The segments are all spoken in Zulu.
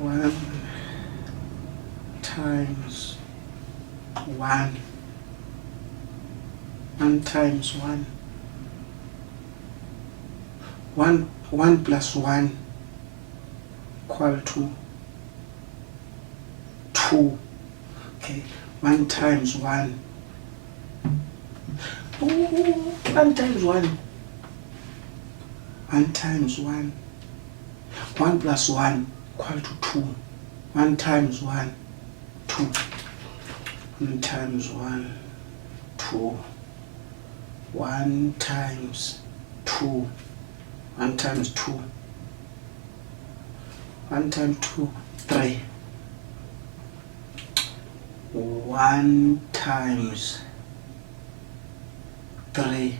1 times 1. 1 times 1. 1 plus 1 equal to 2. Okay, 1 times 1. 1 times 1. 1 times 1. 1 plus 1 equal to 2. 1 times 1, 2. 1 times 1, 2. 1 times 2. 1 times 2. 1 times 2, 3. 1 times 3.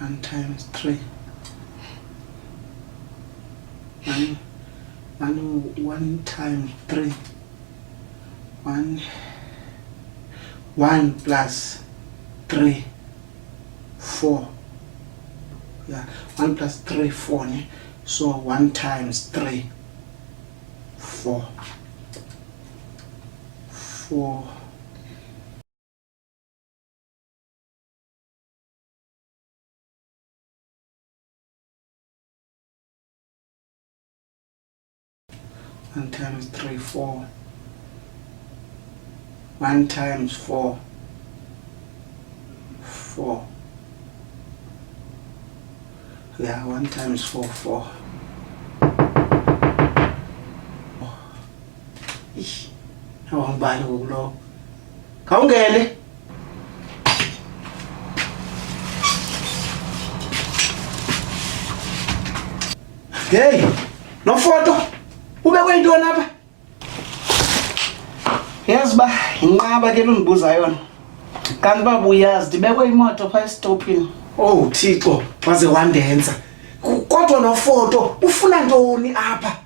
1 times 3. 1 times 3. 1 plus 3, 4. Yeah, 1 plus 3, 4. Ne? So 1 times 3, 4. 4. One times 3, 4. 1 times 4, 4. Yeah, 1 times 4, 4. Ish. Awangibani ngokulo. Khawungene. Hey, no photo. Ube kwentoni apha? Yazi ba inqaba ke lungibuza yona. Kanti baba uyazi ndibekwe imoto pha estopini. Oh Thixo, waze wandenza. Kodwa no photo ufuna ntoni apha?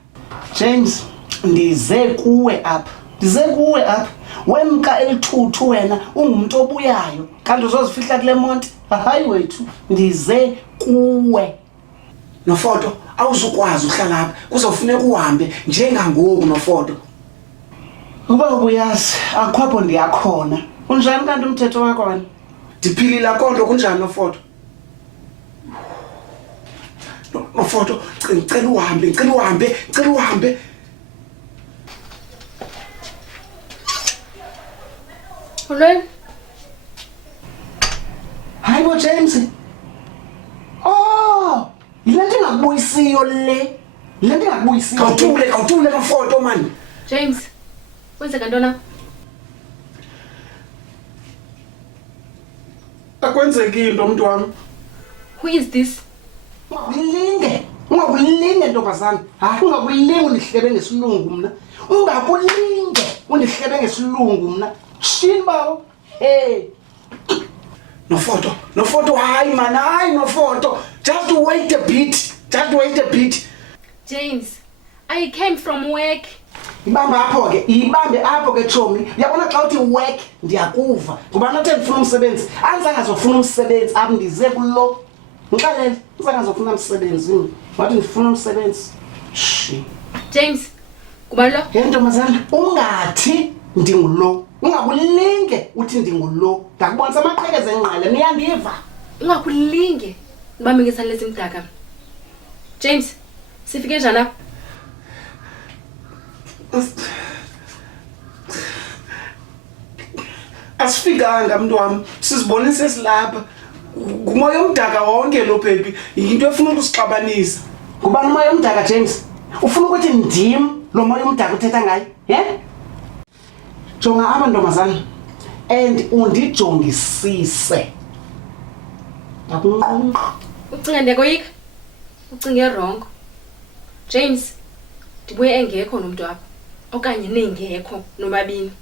James, ndize kuwe apha. Wemka elithuthu wena ungumuntu obuyayo. Kanti uzozifihla kule monti? Hayi wethu, ndize kuwe. No photo awuzukwazi uhlala lapha. Kuzofuneka uhambe njengangoku no photo. Uba ubuyazi akhapho ndiyakhona. Unjani kanti umthetho wakho wena? Ndiphilile konke kunjani no photo? No photo, ngicela uhambe. Hello? Hayi bo James. Oh, yilento engakubuyisiyo le. Kawuthule no photo man. James, kwenzeka ntona? Akwenzeki into mntu wami. Who is this? Ungakulinge ntombazana. Ungakulinge undihlebe ngesilungu mna. Shini bawo. Hey. No photo. Hayi man, no photo. Just wait a bit. James, I came from work. Ibambe apho ke Chomi. Uyabona xa uthi work ndiyakuva. Ngoba nathi ndifuna umsebenzi. Anzange azofuna umsebenzi apha ndize kulo. Ngixelele, anzange azofuna umsebenzi. Wathi ndifuna umsebenzi. Shi. James, kuba lo? Hey ntombazana, ungathi ndingulo. Ungakulinge uthi ndingulo. Ngakubonisa amaqhekeze engqala niyandiva. Ungakulinge. Ngibambe ngesalezi mdaka. James, sifike njani apha? Asifikanga mntu wami, sizibone sesilapha. Ngumoya omdaka wonke lo baby, yinto efuna ukusixabanisa. Ngubani umoya omdaka James? Ufuna ukuthi ndim lo moya omdaka uthetha ngayo? Jonga apha ntombazana and undijongisise. Akunqonqa. Ucinga ndiyakoyika? Ucinge wrong. James, ndibuye engekho nomntu apha. Okanye nengekho nobabini.